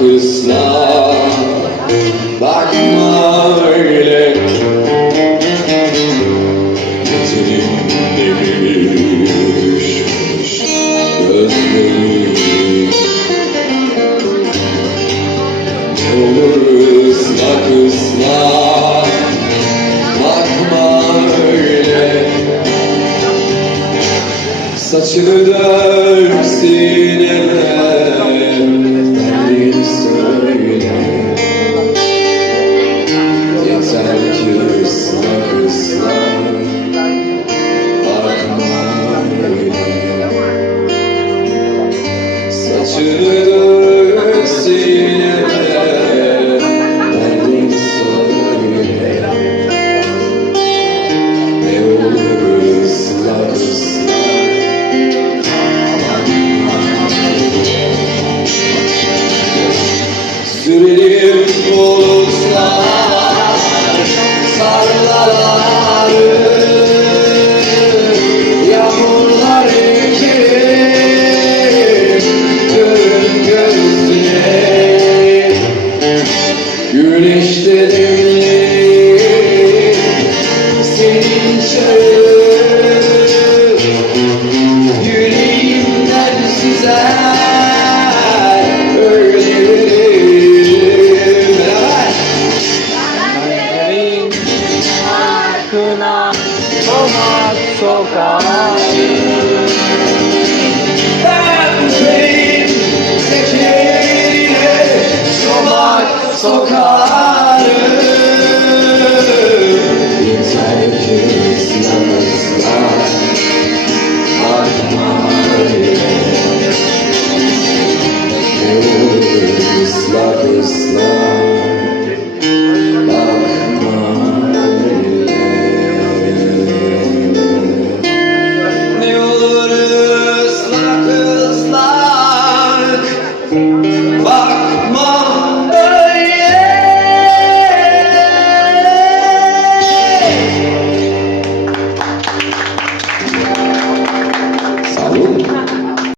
kızma, bakma öyle. Gecenin düşmüş gözlerim. Ne olur kızma, bakma öyle. Saçını dök sineme, derdini söyle. Yeter ki ısla, bakma öyle. Saçını dök sineme, derdini söyle. Ne olur ısla. Sürelim bulutlar, sarıları, yağmurlar ekerim gönül gözüne. Güneşte demli senin çayın, yüreğimden süzer. Çomak sokar. Ben senin tekerine çomak sokar.